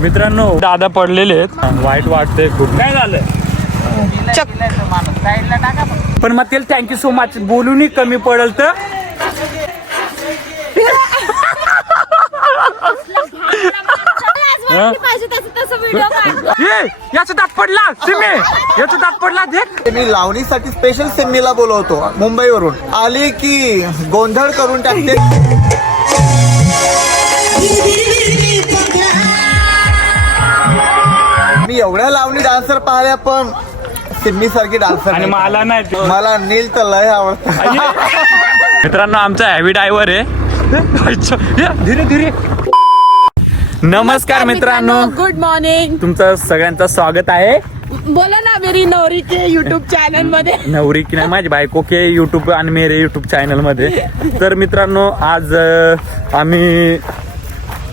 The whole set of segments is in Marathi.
मित्रांनो दादा पडलेले आहेत. वाईट वाटतंय खूप. काय झालंय? पण मग त्याला थँक्यू सो मच बोलूनही कमी पडल तर. हा? पाहिजे तसं तसं व्हिडिओ काढ ए, याचा दात पडला सिमे. याचा दात पडला देख. मी लावणीसाठी स्पेशल सिम्मीला बोलवतो मुंबईवरून. आली की गोंधळ करून टाकते. मी एवढ्या लावणी डान्सर पाहिल्या पण सिम्मी सारखी डान्सर आणि मला नाही. मला नील तर लय आवडतं. मित्रांनो आमचा हॅवी डायव्हर आहे. अच्छा, या, धीरे धीरे. नमस्कार मित्रांनो गुड मॉर्निंग तुमचं सगळ्यांचं स्वागत आहे. बोला ना मेरी नवरी के युट्यूब चॅनलमध्ये. नवरी की नाही माझी बायको के युट्यूब आणि मेरे युट्यूब चॅनलमध्ये. तर मित्रांनो आज आम्ही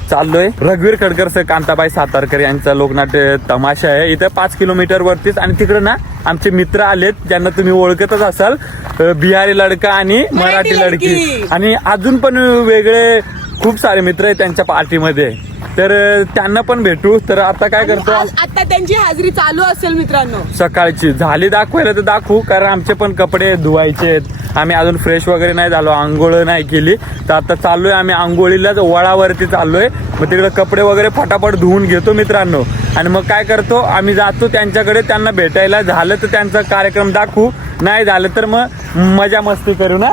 चाललोय. रघुवीर खडकर सर कांताबाई सातारकर यांचा लोकनाट्य तमाशा आहे. इथे पाच किलोमीटर वरतीच आणि तिकडे ना आमचे मित्र आलेत ज्यांना तुम्ही ओळखतच असाल. बिहारी लडका आणि मराठी लडकी. लडकी. आणि अजून पण वेगळे खूप सारे मित्र आहेत त्यांच्या पार्टीमध्ये. तर त्यांना पण भेटू. तर आता काय करतो? आता त्यांची हाजरी चालू असेल मित्रांनो. सकाळची. झाली दाखवायला तर दाखवू कारण आमचे पण कपडे धुवायचे आहेत. आम्ही अजून फ्रेश वगैरे नाही झालो आंघोळ नाही केली. तर आता चाललोय आम्ही आंघोळीलाच वळावरती चाललोय. मग तिकडे कपडे वगैरे फटाफट धुवून घेतो मित्रांनो. आणि मग काय करतो आम्ही जातो त्यांच्याकडे त्यांना भेटायला. झालं तर त्यांचा कार्यक्रम दाखवू. नाही झालं तर मग मजा मस्ती करू ना.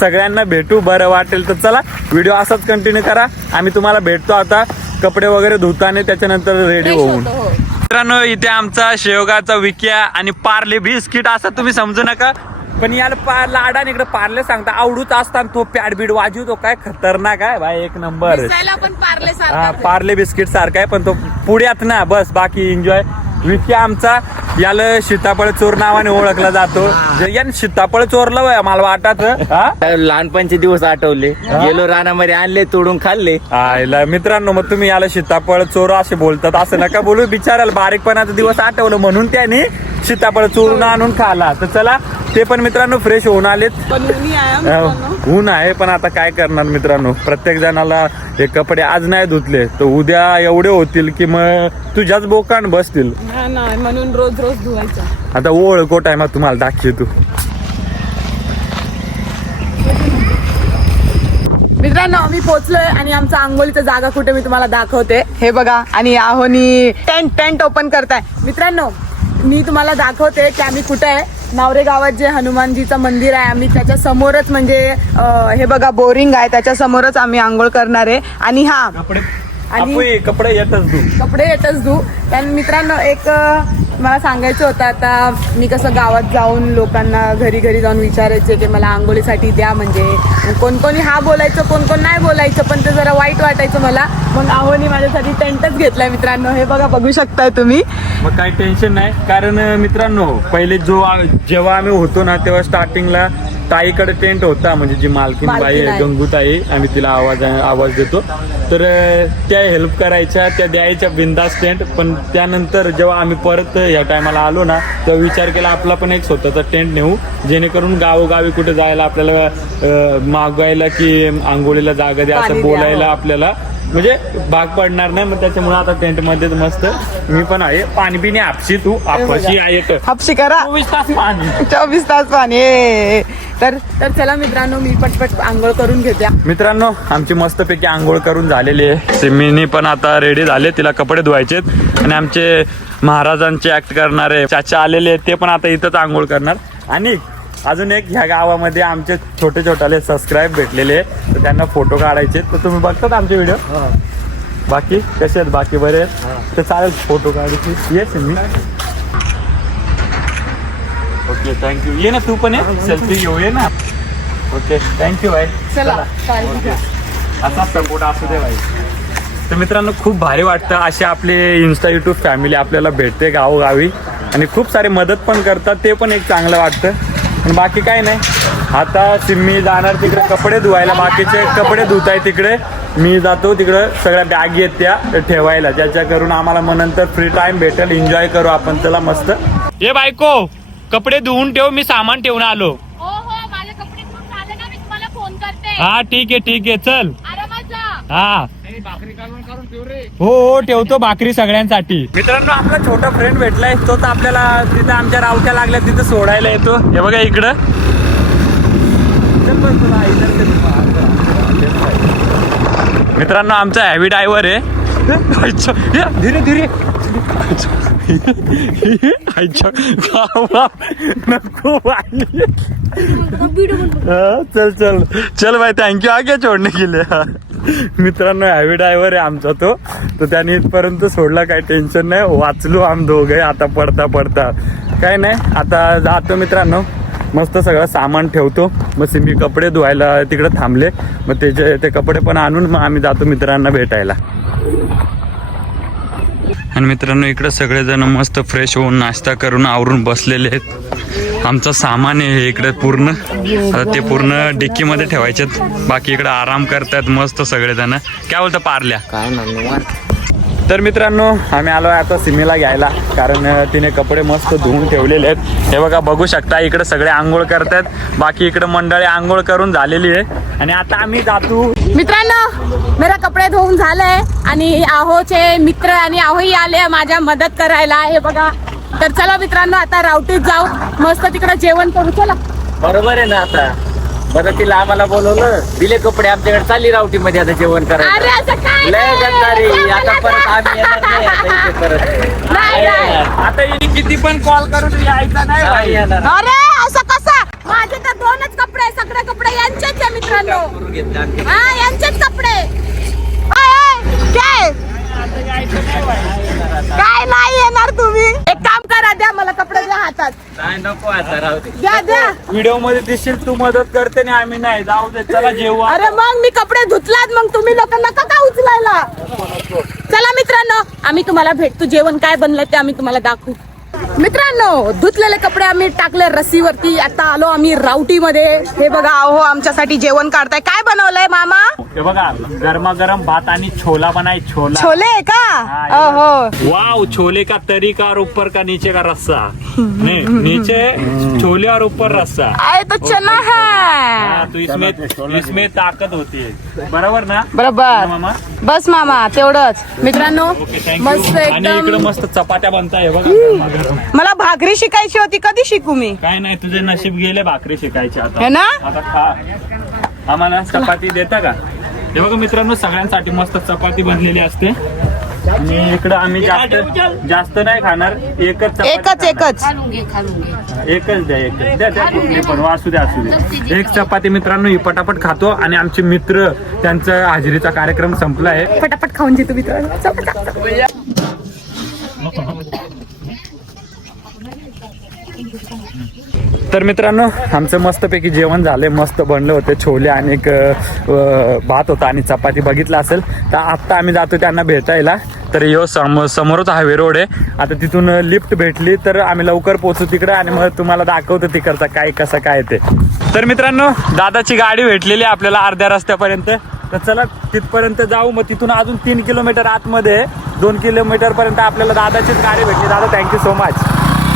सगळ्यांना भेटू बरं वाटेल तर चला. व्हिडिओ असाच कंटिन्यू करा. आम्ही तुम्हाला भेटतो आता. कपडे वगैरे धुताने त्याच्यानंतर रेडी होऊन. हो. मित्रांनो इथे आमचा शेवगाचा विक्या आणि पार्ले बिस्किट असं तुम्ही समजू नका. पण याला पार लाडाने इकडे पार्ले सांगता आवडूच असताना तो पॅड बीड वाजवतो काय खतरनाक आहे भाई एक नंबर. दिसायला पण पार्ले हा पार्ले बिस्किट सारखा आहे पण तो पुण्यात ना बस बाकी एन्जॉय विक्या आमचा याला सीताफळ चोर नावाने ओळखला जातो. जे याने सीताफळ चोरलं वय मला वाटत हा? लहानपणचे दिवस आठवले. गेलो रानामध्ये आणले तोडून खाल्ले. आयला मित्रांनो मग तुम्ही याला सीताफळ चोर असे बोलतात असं नका बोलू. बिचारायला बारीकपणाचा दिवस आठवलं म्हणून त्याने सीताफळ चोरून आणून खाला. तर चला ते पण मित्रांनो फ्रेश होऊन आलेत. पण ऊनी आहे मित्रांनो. अं, ऊन आहे पण आता काय करणार मित्रांनो? प्रत्येक जणाला हे कपडे आज नाही धुतले तर उद्या एवढे होतील की मग तुझ्याच बोकांड बसतील. म्हणून रोज रोज धुवायचा. आता ओळ कोट आहे मग तुम्हाला दाखवे तू मित्रांनो आम्ही पोहोचलोय आणि आमचा आंघोळीचा जागा कुठे मी तुम्हाला दाखवते. हे बघा आणि आहोनी टेंट टेंट ओपन करताय. मित्रांनो मी तुम्हाला दाखवते की आम्ही कुठे आहे. नावरे गावात जे हनुमानजीचं मंदिर आहे आम्ही त्याच्या समोरच म्हणजे हे बघा बोरिंग आहे त्याच्या समोरच आम्ही आंघोळ करणार आहे. आणि हा आणि- कपडे येतच तू कपडे येतच धू. त्यान मित्रांनो एक मला सांगायचं होतं आता मी कसं गावात जाऊन लोकांना घरी घरी जाऊन विचारायचे की मला आंघोळीसाठी द्या म्हणजे. कोण कोणी हा बोलायचं कोण कोण नाही बोलायचं पण ते जरा वाईट वाटायचं मला. मग आहोनी माझ्यासाठी टेंटच घेतलाय मित्रांनो. हे बघा बघू शकताय तुम्ही. मग काही टेन्शन नाही. कारण मित्रांनो पहिले जो जेव्हा आम्ही होतो ना तेव्हा स्टार्टिंगला ताईकडे टेंट होता म्हणजे जी मालकीन बाई आहे. गंगूताई आम्ही तिला आवाज आवाज देतो तर त्या हेल्प करायच्या त्या द्यायच्या बिंदास टेंट पण त्यानंतर जेव्हा आम्ही परत या टायमाला आलो ना तेव्हा विचार केला आपला पण एक स्वतःचा टेंट नेऊ जेणेकरून गावोगावी कुठे जायला आपल्याला अं, मागवायला की आंघोळीला जागा द्या असं बोलायला हो. आपल्याला म्हणजे भाग पडणार नाही मग त्याच्यामुळे आता टेंटमध्ये मस्त मी पण आहे. पाणी पिणे आपशी तू आपशी आहे तर. हापशी करा. चोवीस तास पाणी. चोवीस तास पाणी ए. तर तर चला मित्रांनो मी पटपट आंघोळ करून घेते. मित्रांनो आमची मस्तपैकी आंघोळ करून झालेली आहे. सिमीनी पण आता रेडी झाले तिला कपडे धुवायचेत आणि आमचे महाराजांचे ऍक्ट करणारे चाचा आलेले आहेत ते पण आता इथंच आंघोळ करणार. आणि अजून एक ह्या गावामध्ये आमचे छोटे छोटाले सबस्क्राईब भेटलेले तर त्यांना फोटो काढायचे तर तुम्ही बघतात आमचे व्हिडिओ बाकी? कसे आहेत? बाकी बरे आहेत? तर चालेल फोटो काढायची. ये सिमी ओके थँक्यू ये ना तू पण ये. सेल्फी घेऊ ये ना. ओके थँक्यू बाय चला काळजी घ्या. असा सपोर्ट असू दे भाई तर मित्रांनो खूप भारी वाटतं. असे आपले इन्स्टा युट्यूब फॅमिली आपल्याला भेटते गावोगावी. आणि खूप सारे मदत पण करतात. ते पण एक चांगलं वाटतं. आणि बाकी काय नाही. आता सिम्मी जाणार तिकडे कपडे धुवायला. बाकीचे कपडे धुताय तिकडे. मी जातो तिकडं. सगळ्या बॅग आहेत त्या ठेवायला. ज्याच्या करून आम्हाला मग नंतर फ्री टाइम भेटेल. एन्जॉय करू आपण त्याला मस्त. ये बायको कपडे धुवून ठेव. मी सामान ठेवून आलो. हो हो माझे कपडे धुवून झाले ना मी तुम्हाला फोन करते. हा ठीक आहे ठीक आहे. चल. हा. हो हो ठेवतो भाकरी सगळ्यांसाठी. मित्रांनो आपला छोटा फ्रेंड भेटलाय. तो तर आपल्याला तिथं आमच्या रावत्या लागल्या तिथं सोडायला येतो. हे बघा इकडं. मित्रांनो आमचा हॅवी ड्रायव्हर आहे. अच्छा, या, धीरे धीरे. नको. हा, चल चल. चल भाई थँक्यू आगे छोडणे गेले मित्रांनो हॅवी ड्रायव्हर आहे आमचा तो. तर त्याने इथपर्यंत सोडला काही टेन्शन नाही. वाचलो आम दोघे आता पडता पडता. काय नाही आता जातो मित्रांनो. मस्त सगळं सामान ठेवतो. मग सिमी कपडे धुवायला तिकडे थांबले. मग त्याचे ते कपडे पण आणून मग आम्ही जातो मित्रांना भेटायला. आणि मित्रांनो इकडे सगळेजण मस्त फ्रेश होऊन नाश्ता करून आवरून बसलेले आहेत. आमचं सामान आहे हे इकडे पूर्ण. आता ते पूर्ण डिक्कीमध्ये ठेवायचे बाकी इकडे आराम करतायत मस्त सगळेजण. काय बोलतं पारल्या? तर मित्रांनो आम्ही आलो आहे आता सिमीला घ्यायला. कारण तिने कपडे मस्त धुवून ठेवलेले आहेत. हे बघा बघू शकता इकडे सगळे आंघोळ करतायत. बाकी इकडे मंडळी आंघोळ करून झालेली आहे. आणि आता आम्ही जातो. मित्रांनो मेरा कपडे धुवून झालंय आणि आहोचे मित्र आणि आहोही आले माझ्या मदत करायला. हे बघा तर चला मित्रांनो आता रावटीत जाऊ. मस्त तिकडे जेवण करू चला. बरोबर आहे ना आता. बरं तिला आम्हाला बोलवलं. दिले कपडे आमच्याकडे. चालली रावटी मध्ये आता जेवण अरे करायला असं काय लय नाही. गद्दारी आता परत आम्ही येणार नाही. आता इथे परत. नाही, नाही. आता हिने किती पण कॉल करून यायचा नाही नाही बाई. येणार. अरे असं कसं? माझे तर दोनच कपडे आहे, सगळे कपडे यांचेच आहे मित्रांनो. करून घेतलं आम्ही. हा यांचेच कपडे. काय काय नाही येणार तुम्ही? एक काम करा द्या मला कपडे द्या हातात. नाही नको आता राहू दे. द्या द्या. व्हिडिओमध्ये दिसशील तू मदत करते आणि आम्ही नाही. जाऊ दे चला जेवू अरे मग मी कपडे धुतलात मग तुम्ही लोक नका का उचलायला? चला मित्रांनो आम्ही तुम्हाला भेटतो. जेवण काय बनलं ते आम्ही तुम्हाला दाखवू. मित्रांनो धुतलेले कपडे आम्ही टाकले रस्सीवरती. आता आलो आम्ही रावटी मध्ये हे बघा अहो आमच्यासाठी जेवण काढताय. काय बनवलंय मामा? हे बघा गरमागरम भात आणि छोला बनाय छोला. छोले का? हाँ, ओहो वाव छोले का तरीका और ऊपर का नीचे का रस्सा? नहीं नीचे छोले और ऊपर रस्सा. आए तो चना हाँ, तो इसमें इसमें ताकत होती है. बरोबर ना? बरोबर. मामा? बस मामा तेवढंच. मित्रांनो मस्त आणि इकडे एकदम मस्त चपात्या बनताय बघा. मला भाकरी शिकायची होती कधी शिकू मी? काय नाही तुझे नशीब गेले भाकरी शिकायचे आता. है ना? आता खा. आम्हाला चपाती देता का? हे बघा मित्रांनो सगळ्यांसाठी मस्त चपाती बनलेली असते. आणि इकडं आम्ही जास्त जास्त नाही खाणार एकच चपाती एकच खाणार. एकच. एकच द्या एकच. द्या द्या कुठली पण असू द्या असू द्या. एक चपाती मित्रांनो ही पटापट खातो आणि आमचे मित्र त्यांचा हाजरीचा कार्यक्रम संपला आहे पटापट खाऊन घेतो मित्रांनो चला, चला. तर मित्रांनो आमचं मस्तपैकी जेवण झालंय. मस्त बनलं होते छोले आणि एक भात होता आणि चपाती बघितलं असेल. तर आत्ता आम्ही जातो त्यांना भेटायला. तर यो सम समोरच हायवे रोड आहे. आता तिथून लिफ्ट भेटली तर आम्ही लवकर पोहोचू तिकडे आणि मग तुम्हाला दाखवतो तिकडचा काय कसं काय ते. तर मित्रांनो दादाची गाडी भेटलेली आहे आपल्याला अर्ध्या रस्त्यापर्यंत. तर चला तिथपर्यंत जाऊ. मग तिथून अजून तीन किलोमीटर आतमध्ये आहे. दोन किलोमीटर पर्यंत आपल्याला दादाचीच गाडी भेटली. दादा थँक्यू सो मच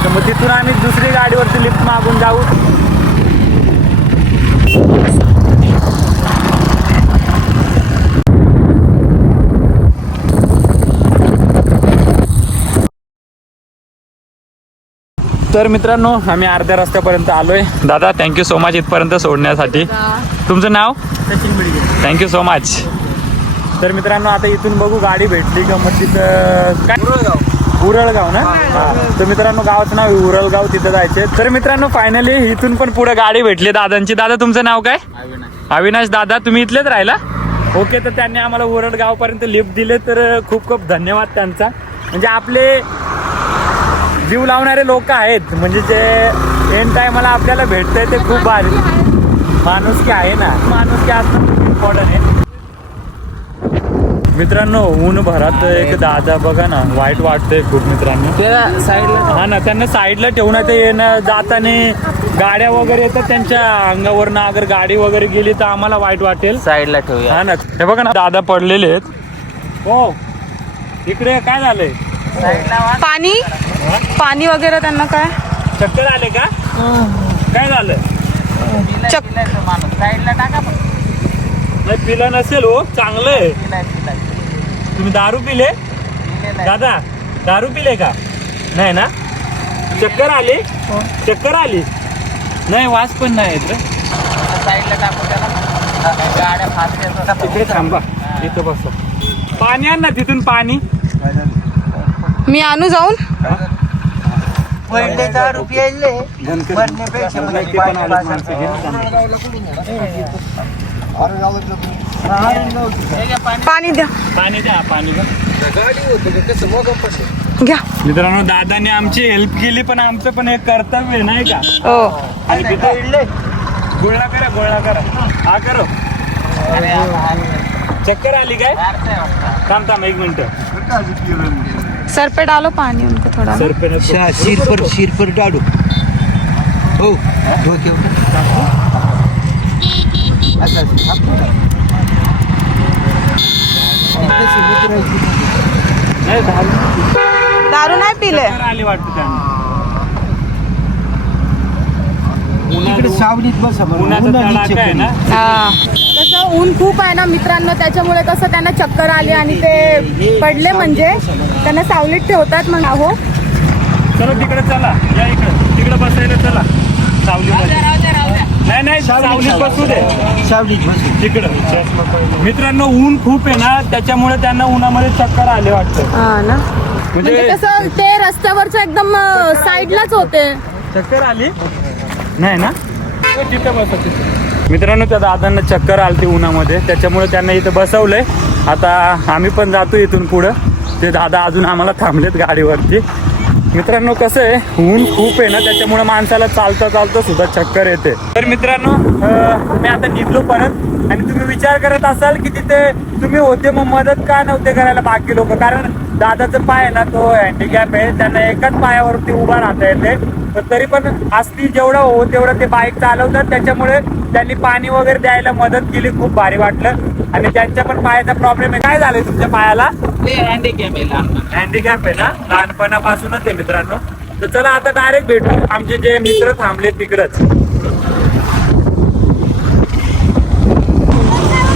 तर मग तिथून आम्ही दुसरी गाडीवरती लिफ्ट मागून जाऊ. तर मित्रांनो आम्ही अर्ध्या रस्त्यापर्यंत आलोय. दादा थँक्यू सो मच इथपर्यंत सोडण्यासाठी. तुमचं नाव? थँक्यू सो मच तर मित्रांनो आता इथून बघू गाडी भेटली का मग तिथं काय उरळगाव ना? हा. तर मित्रांनो गावाचं नाव आहे उरळगाव तिथं जायचे तर मित्रांनो फायनली इथून पण पुढे गाडी भेटली दादांची. दादा तुमचं नाव काय? अविनाश. दादा तुम्ही इथलेच राहिला? ओके तर त्यांनी आम्हाला उरळगाव पर्यंत लिफ्ट दिले तर खूप खूप धन्यवाद त्यांचा. म्हणजे आपले जीव लावणारे लोक आहेत. म्हणजे जे एंड टायमाला आपल्याला भेटतंय ते खूप भारी. माणुसकी आहे ना. माणुसकी असणं खूप इम्पॉर्टंट आहे. मित्रांनो ऊन भरात एक दादा बघा ना वाईट वाटतंय खूप मित्रांनो. हा ना त्यांना साईडला ठेवण्यात येणं जाताना गाड्या वगैरे येतात त्यांच्या अंगावरनं अगर गाडी वगैरे गेली तर आम्हाला वाईट वाटेल. साईडला ठेवूया. हा ना. हे बघा ना दादा पडलेले आहेत. हो. इकडे काय झालंय? पाणी? पाणी वगैरे त्यांना काय? चक्कर आले का? काय झालं चक साईडला टाका नाही पिलं नसेल हो चांगलं आहे. तुम्ही दारू पिले? दादा दारू पिले का? नाही ना? चक्कर आली? चक्कर आली? नाही वास पण नाही येत साईडला टाकू त्याला थांबा बस. पाणी आण ना तिथून पाणी. मी आणू जाऊन? पहिले दहा रुपये भरण्यापेक्षा पण. पाणी द्या. पाणी द्या पाणी द्या. घ्या. मित्रांनो दादाने आमची हेल्प केली पण आमचं पण एक कर्तव्य आहे, नाही का? हो. आणि तिथं गोळा करा गोळा करा. हा करो. चक्कर आली काय? थांब थांब एक मिनिट. सर पे डालो पानी उनको थोड़ा. सर पे नको. शा- सिर पर सिर पर डाळू हो. असं असं. नाही. दारू नाही पिले. चक्कर आली वाटतं त्यांना? इकडे सावलीत बसा बरं. उन्हाचा उन्हाळी तडाखा आहे चक्कर. ना? कसं ऊन खूप आहे ना मित्रांनो त्याच्यामुळे कसं त्यांना चक्कर आली आणि ते पडले म्हणजे त्यांना सावलीत ठेवतात मग हो चला तिकडे चला. या इकडे. तिकडे बसायला चला. सावलीमध्ये. नाही नाही सावलीत बसू दे. सावलीत बसू तिकडं. मित्रांनो ऊन खूप आहे ना त्याच्यामुळे त्यांना उन्हामध्ये चक्कर आले वाटतं. हा ना? म्हणजे म्हणजे कसं ते रस्त्यावरच्या एकदम साईडलाच होते. चक्कर आली? नाही ना? तिथं बसा तिथं मित्रांनो त्या दादांना चक्कर आलती उन्हामध्ये. त्याच्यामुळे त्यांना इथं बसवलंय. आता आम्ही पण जातो इथून पुढं. ते दादा अजून आम्हाला थांबलेत गाडीवरती. मित्रांनो कसं आहे? ऊन खूप आहे ना त्याच्यामुळे माणसाला चालता चालता सुद्धा चक्कर येते. तर मित्रांनो मी आता निघलो परत आणि तुम्ही विचार करत असाल की तिथे तुम्ही होते मग मदत का नव्हते करायला बाकी लोक? कारण दादाचा पाय आहे ना तो हँडिकॅप आहे. त्यांना एकाच पायावरती उभा राहता येते. तरी पण असती जेवढं हो तेवढं ते बाईक चालवतात. त्याच्यामुळे त्यांनी पाणी वगैरे द्यायला मदत केली खूप भारी वाटलं. आणि त्यांच्या पण पायाचा प्रॉब्लेम आहे. काय झालंय तुमच्या पायाला? हँडिकॅप आहे ना? लहानपणापासूनच आहे मित्रांनो. तर चला आता डायरेक्ट भेटू. आमचे जे मित्र थांबले तिकडच.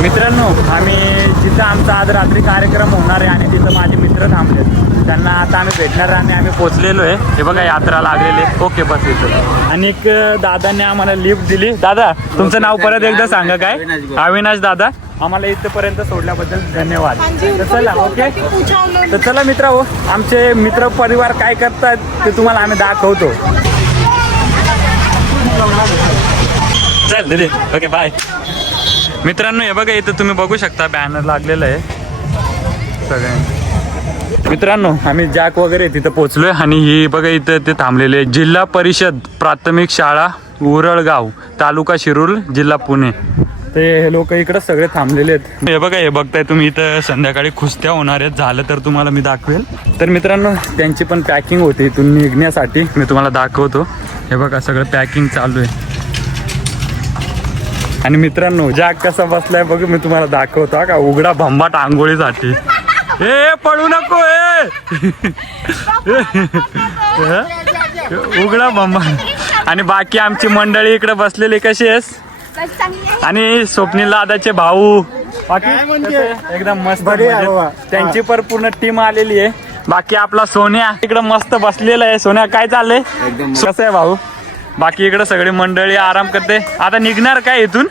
मित्रांनो आम्ही जिथं आमचा आज रात्री कार्यक्रम होणार आहे आणि तिथं माझे मित्र थांबले त्यांना आता आम्ही भेटणार आहे आणि आम्ही पोचलेलो आहे. हे बघा यात्रा लागलेली ओके बस इथं. आणि एक दादाने आम्हाला लिफ्ट दिली. दादा तुमचं नाव परत एकदा सांगा काय? अविनाश दादा. आम्हाला इथपर्यंत सोडल्याबद्दल धन्यवाद. तर चला ओके? तर चला मित्र हो आमचे मित्र परिवार काय करतात ते तुम्हाला आम्ही दाखवतो. चल दिदी ओके बाय मित्रांनो हे बघा इथं तुम्ही बघू शकता बॅनर लागलेलं आहे. सगळ्यांचं मित्रांनो आम्ही जॅक वगैरे तिथं पोहोचलोय आणि ही बघा इथं ते थांबलेले आहे. जिल्हा परिषद प्राथमिक शाळा उरळगाव तालुका शिरूर जिल्हा पुणे. ते हे लोक इकडं सगळे थांबलेले आहेत. हे बघा हे बघताय तुम्ही इथं संध्याकाळी कुस्त्या होणार आहेत. झालं तर तुम्हाला मी दाखवेल. तर मित्रांनो त्यांची पण पॅकिंग होती इथून निघण्यासाठी. मी तुम्हाला दाखवतो. हे बघा सगळं पॅकिंग चालू आहे. आणि मित्रांनो जॅक कसा बसलाय बघ मी तुम्हाला दाखवतो. हा का उघडा भंबाट आंघोळीसाठी. ए पळू नको ए! उघडा भंबाट. आणि बाकी आमची मंडळी इकडे बसलेली कशी आहेस? आणि स्वप्नील दादाचे भाऊ. बाकी? एकदम मस्त मजेत. त्यांची पण पूर्ण टीम आलेली आहे. बाकी आपला सोन्या इकडे मस्त बसलेला आहे. सोन्या काय चाललंय? कसं आहे भाऊ? बाकी इकडे सगळी मंडळी आराम करते. आता निघणार काय इथून?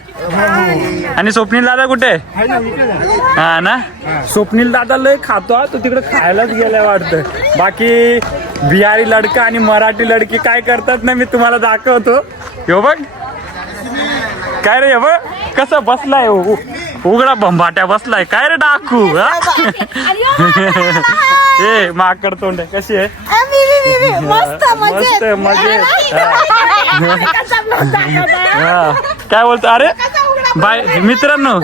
आणि स्वप्नील दादा कुठे हा ना? स्वप्नील दादा लय खातो हा, तो तिकडे खायलाच गेलाय वाटतं. बाकी बिहारी लडका आणि मराठी लडकी काय करतात ना मी तुम्हाला दाखवतो. हो बघ. काय रे हे बघ कसं बसलाय उ- उघडा भंबाट्या बसलाय. काय रे डाकू हा? ए माकड तोंड कशी आहे? मस्त हा. काय बोलतो? अरे बाय मित्रांनो.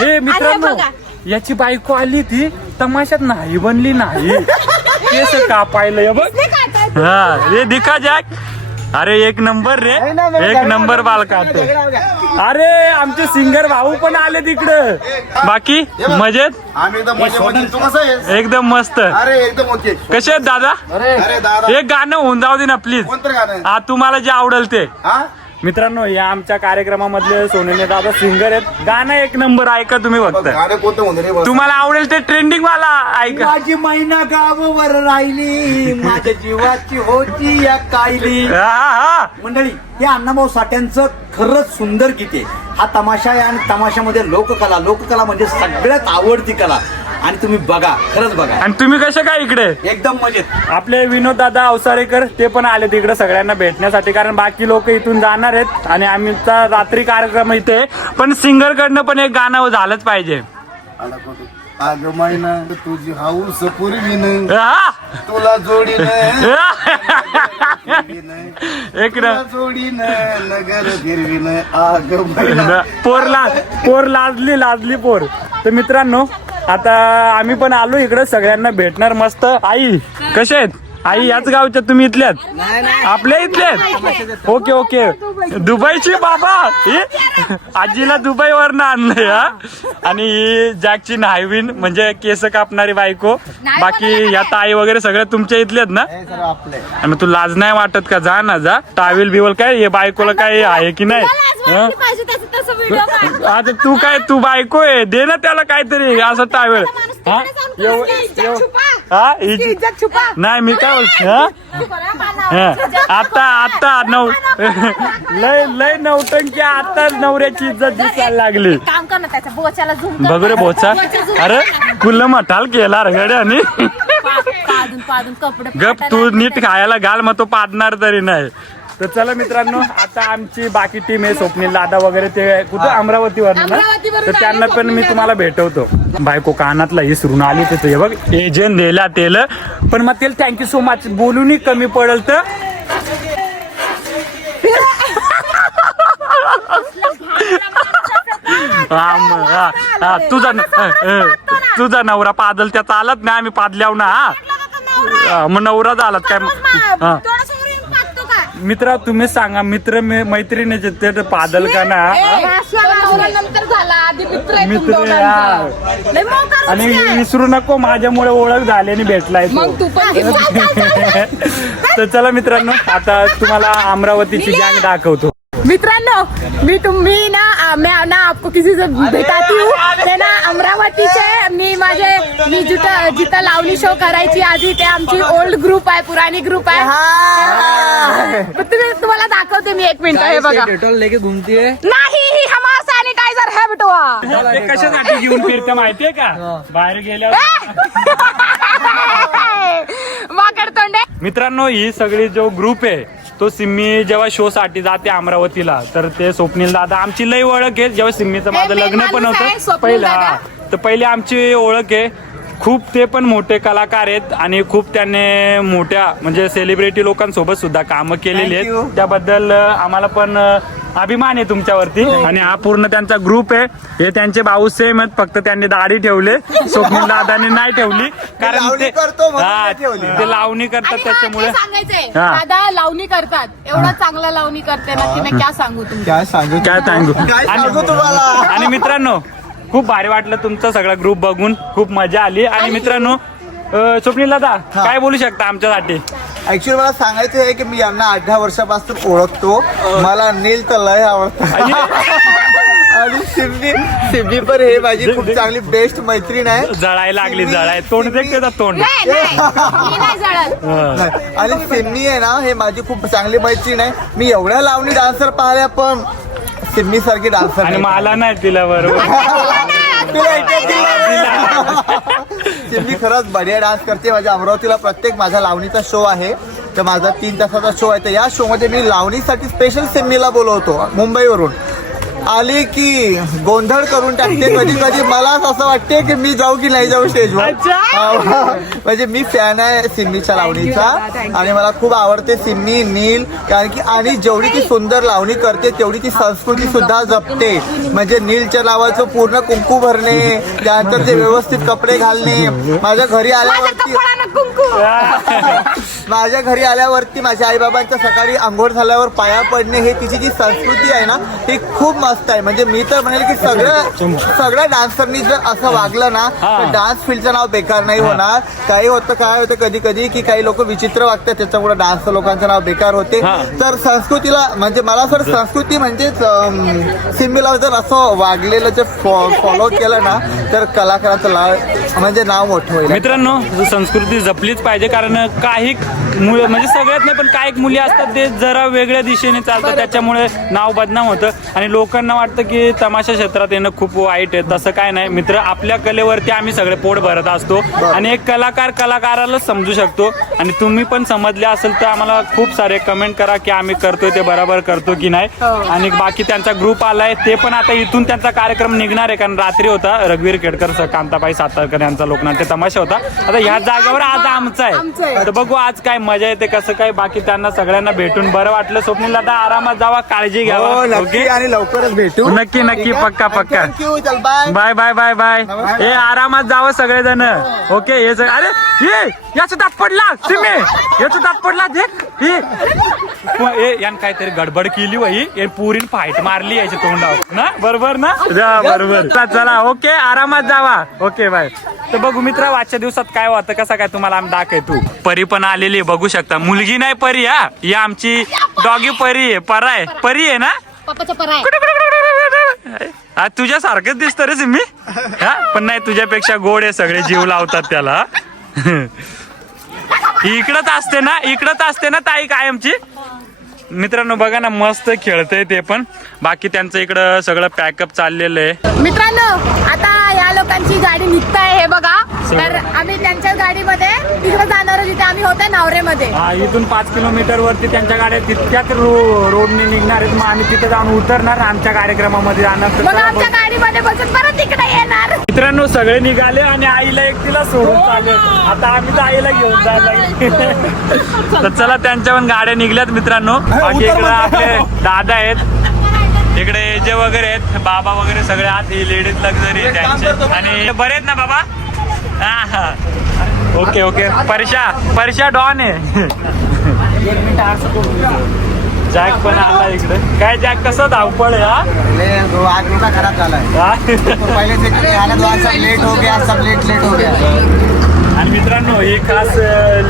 हे मित्रांनो याची बायको आली ती तमाशात नाही बनली नाही. केस कापायला हे बघ. हा. रे दिखा जॅक. अरे एक नंबर रे. एक नंबर बाल काढतो अरे आमचे सिंगर भाऊ पण आले तिकडं. बाकी मजेत? आम्ही एकदम मस्त. अरे एकदम ओके. कसे आहेत दादा? एक गाणं होऊन जाऊ दे ना प्लीज कोणतं गाणं हा तुम्हाला जे आवडेल ते. हा? मित्रांनो या आमच्या कार्यक्रमामधले सोनेने दादा सिंगर आहेत. गाणं एक नंबर ऐका तुम्ही फक्त. गाणं कोणतं म्हणतो रे बस तुम्हाला आवडेल ते ट्रेंडिंग वाला ऐका. माझी महिना गावावर राहिली माझ्या जीवाची होती या कायली. हा, हा. मंडळी हे अण्णाभाऊ साठ्यांचं खरंच सुंदर गीत आहे. हा तमाशा आहे आणि तमाशामध्ये लोककला. लोककला म्हणजे सगळ्यात आवडती कला. आणि तुम्ही बघा खरंच बघा. आणि तुम्ही कसे काय इकडे? एकदम मजेत. आपले विनोद दादा अवसारेकर ते पण आले तिकडे सगळ्यांना भेटण्यासाठी कारण बाकी लोक इथून जाणार आहेत आणि आमचा रात्री कार्यक्रम इथे. आहे. पण सिंगर कडनं पण एक गाणं झालंच पाहिजे. तुझी हाऊस पूर्वीन. हा? तुला जोडीन. एक तुला न जोडीन नगर फिरवीन आग महिना पोर लाज पोर लाजली लाजली पोर. तर मित्रांनो आता आम्ही पण आलो इकडे सगळ्यांना भेटणार मस्त. आई कसे आहेत? आई याच गावच्या तुम्ही इथल्यात? आपल्या इथल्यात? Okay okay. दुबईची बाबा. ही? आजीला दुबई वरनं आणलंय हा. आणि ही जॅकची नायविन म्हणजे केस कापणारी बायको. बाकी या ताई वगैरे सगळे तुमच्या इथल्यात ना? आणि तू लाज नाही वाटत का? जा ना जा. टावेल बिवल काय? हे बायकोला काय आहे की नाही? आता तू काय तू बायको आहे? दे ना त्याला काहीतरी असं टावेल हा? हा? नाही मी काय. आता आता नऊ. लय लय नवटंकी आता नवऱ्याची इज्जत दिसायला लागली. काम कर ना त्याच्या बोचाला झुम बघ रे बोचा. अरे कुल्ल मठाल केला रगड्याने कपडे गप तू नीट खायला घाल मग तो पाडणार तरी नाही. तर चला मित्रांनो आता आमची बाकी टीम आहे स्वप्नील दादा वगैरे ते कुठं? अमरावतीवर ना? तर त्यांना पण मी तुम्हाला भेटवतो. बायको कानातला इसरून आली तिथे. हे बघ एजंट दिला तेल पण मग तेल थँक्यू सो मच बोलूनही कमी पडल तर. हा, हा, हा, तुझा तुझा नवरा पादल त्या चालत नाही आम्ही पादल्याव ना हा. हा मग नवरा झालात काय हा. मित्र तुम्ही सांगा मित्र मे- मैत्रिणीचे ते पादल का ना? नंतर झाला. आधी मित्र हा. आणि. विसरू नको माझ्यामुळे ओळख झाली आणि भेटलाय. तर चला मित्रांनो आता तुम्हाला अमरावतीची गँग दाखवतो. मित्रांनो मी तुम्ही ना मैं ना आपको किसी से भेटाती हूँ। ते ना अमरावतीचे मी माझे मी जिथं जिथं लावणी शो करायची आधी ते आमची ओल्ड ग्रुप आहे पुराणी ग्रुप आहे. तुम्ही तुम्हाला दाखवते मी एक मिनिट हे बघा. डेटॉल लेके घूमती है नाही ही हमारा सॅनिटायझर है बेटवा ते कशासाठी घेऊन फिरते माहितीये का? बाहेर गेल्यावर. माकड तोंडे. मित्रांनो ही सगळी जो ग्रुप आहे तो सिम्मी जेव्हा शो साठी जाते अमरावतीला तर ते स्वप्नील दादा आमची लई ओळख आहे जेव्हा सिम्मीचं माझं लग्न पण होतं पहिलं. तर पहिले आमची ओळख आहे खूप ते पण मोठे कलाकार आहेत आणि खूप त्यांनी मोठ्या म्हणजे सेलिब्रिटी लोकांसोबत सुद्धा कामं केलेली. आहेत त्याबद्दल आम्हाला पण अभिमान आहे तुमच्यावरती. आणि हा पूर्ण त्यांचा ग्रुप आहे. हे त्यांचे भाऊ सेम आहेत. फक्त त्यांनी दाढी ठेवले. स्वप्नील दादांनी नाही ठेवली. कारण लावणी ते करतो म्हणून हा, नाही ठेवली. ते लावणी करतात आणि त्याच्यामुळे. ते सांगायचंय. हा. दादा लावणी करतात. एवढं चांगलं लावणी करते ना की मी क्या सांगू काय सांगू काय सांगू? काय आणि- सांगू तुम्हाला? आणि मित्रांनो खूप भारी वाटलं तुमचा सगळा ग्रुप बघून. खूप मजा आली. आणि मित्रांनो स्वप्नील दादा काय बोलू शकता आमच्यासाठी? ऍक्च्युली मला सांगायचं आहे की मी यांना आठ दहा वर्षापासून ओळखतो. मला नील तर लय आवडतं. आणि सिम्मी सिम्मी पण हे माझी खूप चांगली बेस्ट मैत्रीण आहे. जळायला लागली जळाय तोंड देख त्याचा तोंड. नाही, नाही, मी नाही जळत. नाही. आणि सिम्मी आहे ना हे माझी खूप चांगली मैत्रीण आहे. मी एवढ्या लावणी डान्सर पाहिल्या पण सिम्मी सारखी डान्सर आणि मला नाही तिला बरोबर सिम्मी खरंच बढिया डान्स करते. माझ्या अमरावतीला प्रत्येक माझा लावणीचा शो आहे. तर माझा तीन तासाचा शो आहे. तर या शोमध्ये मी लावणीसाठी स्पेशल सिम्मीला बोलवतो मुंबईवरून. आली की गोंधळ करून टाकते कधी कधी. मलाच असं वाटते की मी जाऊ की नाही जाऊ स्टेजवर. म्हणजे मी फॅन आहे सिम्मीच्या लावणीचा. आणि मला खूप आवडते सिम्मी नील कारण की आणि जेवढी ती सुंदर लावणी करते तेवढी ती संस्कृती सुद्धा जपते. म्हणजे नीलच्या नावाचं पूर्ण कुंकू भरणे त्यानंतर ते व्यवस्थित कपडे घालणे. माझ्या घरी आल्यावरती माझ्या घरी आल्यावरती माझ्या आईबाबांच्या सकाळी आंघोळ झाल्यावर पाया पडणे हे तिची जी संस्कृती आहे ना ती खूप मस्त आहे. म्हणजे मी तर म्हणेल की सगळं सगळ्या डान्सरनी जर असं वागलं ना तर डान्स फील्डचं नाव बेकार नाही होणार. काही होतं काय होतं कधी कधी की काही लोक विचित्र वागतात. त्याच्यामुळे डान्स लोकांचं नाव बेकार होते. तर संस्कृतीला म्हणजे मला असं संस्कृती म्हणजेच अं, सिम्मीला जर असं वागलेलं जर फॉलो केलं ना तर कलाकाराचं नाव म्हणजे नाव मोठं होईल. मित्रांनो संस्कृती जपलीच पाहिजे कारण काही मुलं म्हणजे सगळ्यात नाही पण काही मुली असतात ते जरा वेगळ्या दिशेने चालतात. त्याच्यामुळे नाव बदनाम होतं. आणि लोकांना वाटतं की तमाशा क्षेत्रात येणं खूप वाईट आहे. तसं काय नाही. मित्र आपल्या कलेवरती आम्ही सगळे पोट भरत असतो आणि एक कलाकार कलाकाराला समजू शकतो. आणि तुम्ही पण समजले असेल तर आम्हाला खूप सारे कमेंट करा की आम्ही करतोय ते बरोबर करतो की नाही. आणि बाकी त्यांचा ग्रुप आलाय ते पण आता इथून त्यांचा कार्यक्रम निघणार आहे. कारण रात्री होता रघुवीर केडकर सर कांताबाई सातारकर यांचा लोकनाट्य तमाशा होता. आता ह्या जागेवर आज आमचा आहे. तर बघू आज काय मजा येते कसं काय. बाकी त्यांना सगळ्यांना भेटून बरं वाटलं. स्वप्नील आता आरामात जावा काळजी घ्यावा. हो आणि लवकरच भेटू. नक्की, नक्की, पक्का, पक्का. थँक्यू चल bye bye bye bye bye हे आरामात जावं सगळेजण. ओके हे सग- अरे ये याचा दात पडला तुम्ही याचा दात पडला देख. हे. हे यान काहीतरी गडबड केली वही. हे पुरीन फाईट मारली याच्या तोंडावर. ना? बरोबर ना? जा, बरोबर. चला, ओके आरामात जावा. ओके बाय तर बघू मित्र आजच्या दिवसात काय होतं कसं काय तुम्हाला आम्ही दाखवतो परी पण आलेली आहे बघू शकता. मुलगी नाही परी हा. ही आमची डॉगी परी आहे परा आहे परी आहे ना? तुझ्या सारखंच आहे. रे मी हा? पण नाही तुझ्यापेक्षा गोड आहे सगळे जीव लावतात त्याला. इकडंच असते ना इकडंच असते ना ताई कायमची. मित्रांनो बघा ना मस्त खेळतंय ते पण. बाकी त्यांचं इकडं सगळं पॅकअप चाललेलं आहे. मित्रांनो आता या लोकांची गाडी निघत आहे हे बघा. तर आम्ही त्यांच्या गाडीमध्ये तिकडे जाणार जिथे आम्ही होत्या नावरेमध्ये. हा इथून पाच किलोमीटर वरती त्यांच्या गाड्या तितक्याच रो रोडने निघणार आहेत. मग आम्ही तिथे जाऊन उतरणार आमच्या कार्यक्रमामध्ये. जाणार मग आमच्या गाडीमध्ये बसून परत तिकडे येणार. मित्रांनो सगळे निघाले आणि आईला एकटीला सोडून चालले आता आम्ही तर आईला घेऊन जायला तर चला त्यांच्या पण गाड्या निघल्यात मित्रांनो. बाकी इकडे आपले दादा आहेत. इकडे जे वगैरे आहेत. बाबा वगैरे सगळे आत ही लेडीज लक्झरी त्यांचे. आणि बरे आहेत ना बाबा? हा हा okay okay. Parsha Parsha don आहे. जॅक पण आला इकडे. काय जॅक कसं धावपळ आहे हा? आज खराब झालाय. हा? पहिले से आना तो आज सब लेट हो गया सब लेट लेट हो गया. आणि मित्रांनो ही खास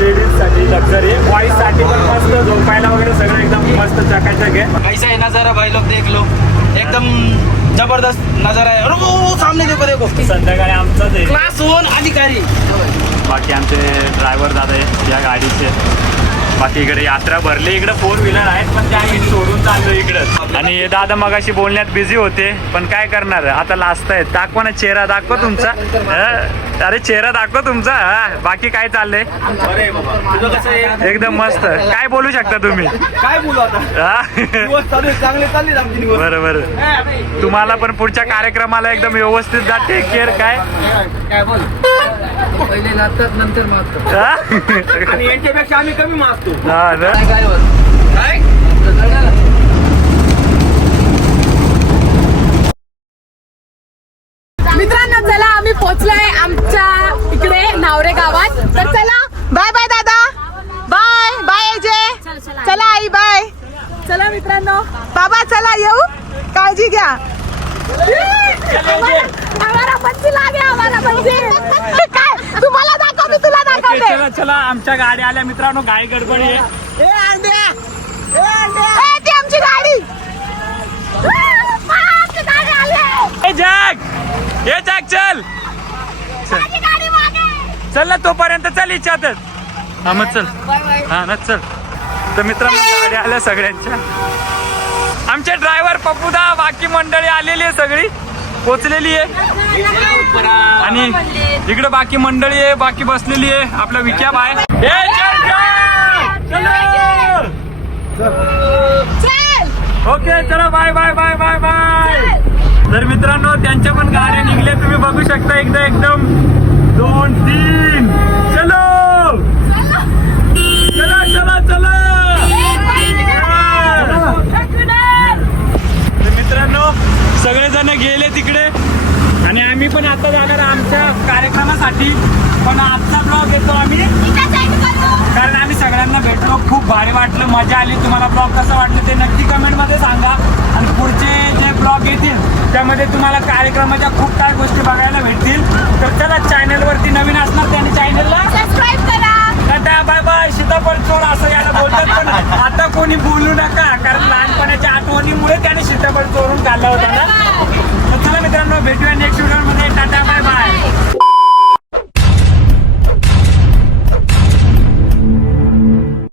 लेडीजसाठी लक्झरी बॉईजसाठी पण मस्त झोपायला वगैरे सगळं एकदम मस्त चकाचक आहे. ऐसा है नजारा भाई लोग देख लो. एकदम जबरदस्त नजारा है और वो, वो सामने देखो देखो. संध्याकाळी आमचाच आहे. क्लास वन अधिकारी. बाकी आमचे ड्रायव्हर दादा आहेत या गाडीचे. बाकी इकडे यात्रा भरली. इकडे फोर व्हीलर आहेत पण त्या सोडून चाललो इकडं. आणि हे दादा मगाशी बोलण्यात बिझी होते पण काय करणार? आता लास्ट आहेत दाखवा ना चेहरा दाखवा तुमचा. हं? अरे चेहरा दाखवा तुमचा. हा. बाकी काय चाललंय? एकदम मस्त. काय बोलू शकता तुम्ही? काय बोलू आता? हा? दिवस चालू आहे, चांगले चालले आमचे दिवस. बरं बरं. तुम्हाला पण पुढच्या कार्यक्रमाला एकदम व्यवस्थित जा. टेक केअर काय? हा? आणि यांच्यापेक्षा आम्ही कमी मागतो. हा ना? काय मित्रांनो चला आम्ही पोहोचलोय आमच्या इकडे नावरे गावात. तर चला बाय बाय दादा. बाय बाय अजय चला आई बाय चला मित्रांनो. बाबा चला येऊ. काळजी घ्या. आम्हाला- आम्हाला बच्ची लागे आम्हाला बच्ची काय तुम्हाला दाखव मी तुला ओके, दाखवते चला चला आमच्या गाडी आल्या. मित्रांनो गाडी गडबडी आहे. ए, ती आमची गाडी! ए जॅक! ए जॅक चल! माझी गाडी मागे. चल ना तोपर्यंत चल इच्छातच हा मग चल. हा ना चल. तर मित्रांनो गाड्या आल्या सगळ्यांच्या. आमचे ड्रायव्हर पप्पूदा बाकी मंडळी आलेली आहे सगळी. पोचलेली आहे. आणि इकडे बाकी मंडळी आहे बाकी बसलेली आहे आपला विक्या बाय ओके चला bye bye bye bye bye. तर मित्रांनो त्यांच्या पण गाड्या निघल्या तुम्ही बघू शकता एकदा एकदम दोन तीन चलो चला चला चला तर मित्रांनो सगळेजण गेले तिकडे आणि आम्ही पण आता जाणार आमच्या कार्यक्रमासाठी पण आजचा ब्लॉग येतो आम्ही. कारण आम्ही सगळ्यांना मजा आली. तुम्हाला ब्लॉग कसं वाटलं ते नक्की कमेंटमध्ये सांगा. आणि पुढचे जे ब्लॉग येतील त्यामध्ये तुम्हाला कार्यक्रमाच्या खूप काही गोष्टी बघायला भेटतील. तर चला चॅनलवरती नवीन असणार त्याने चॅनलला सबस्क्राईब करा. बाय बाय सीताफळ चोर असं याला बोलतात पण आता कोणी बोलू नका. कारण लहानपणाच्या आठवणीमुळे त्याने सीताफळ चोरून खाल्ला होता ना. तर चला मित्रांनो भेटूया नेक्स्ट व्हिडिओमध्ये. Tata bye bye